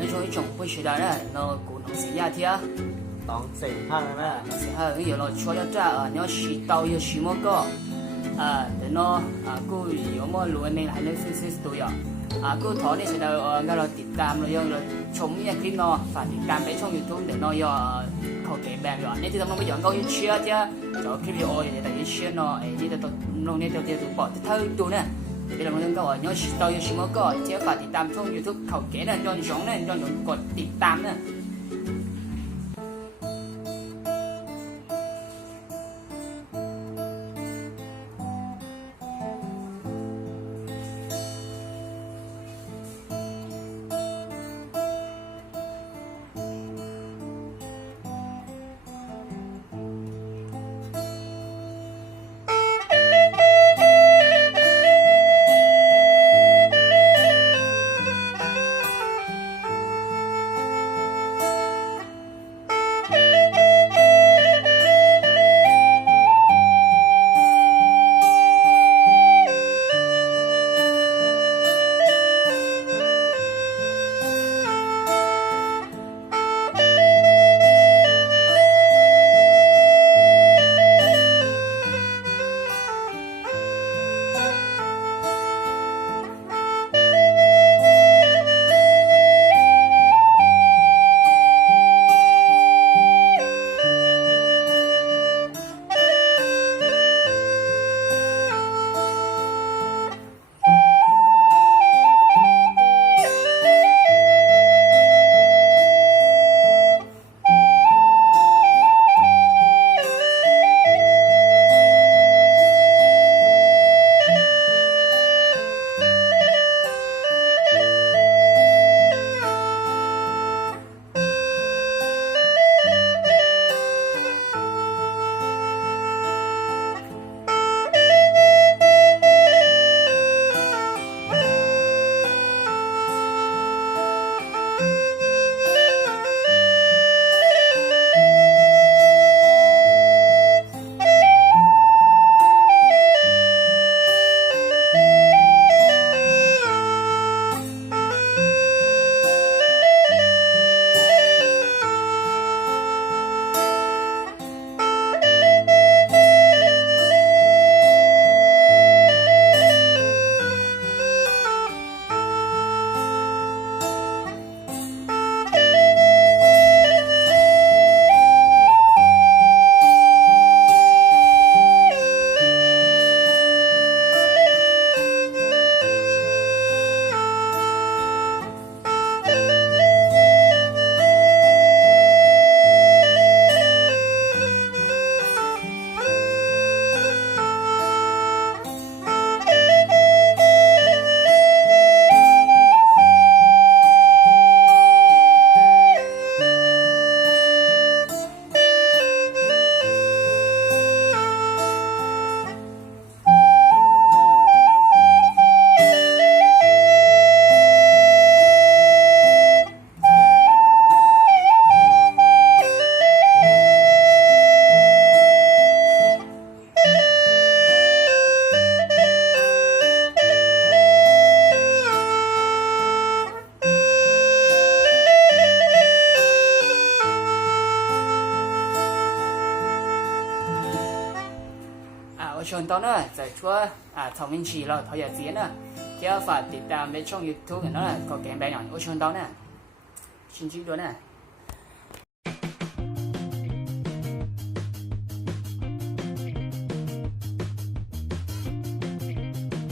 有种一种不学的呢，那古农是亚天，當成拍嘅咩？是还有了说要这你要洗刀要洗么个，等到กู有么รู้ในหลายเรื่องซื้อตัวกูถอนนี่เสร็จแล้วก็เราติดตามเรายังชมเนี่ยคลิปเนาะฝากติดตามไปช่อง YouTube เดี๋ยวเนาะเขาเก็บแบบอยู่นี่ที่ต้องไปย้อนเขาอยู่เชียร์จ้ะจะคลิปวิดีโออย่างแต่ยังเชียร์เนาะไอ้ที่ตัวลงเนี่ยตัวปอดเท่าตัวเนี่ยเดี๋ยวเราต้องก็ย้อนต่อยชิมก็เจ้าฝากติดตามช่อง YouTube เขาเก็บเนี่ยย้อนช่องเนี่ยย้อนกดติดตามเนี่ยชวนตอนนั้นจะช่วยทำวินชีเราเขาอยากเสียนะเที่ยวฝากติดตามในช่อง YouTube อย่างนั้นก็แกงแบงอย่างชวนตอนนั้นชินชีด้วยนะ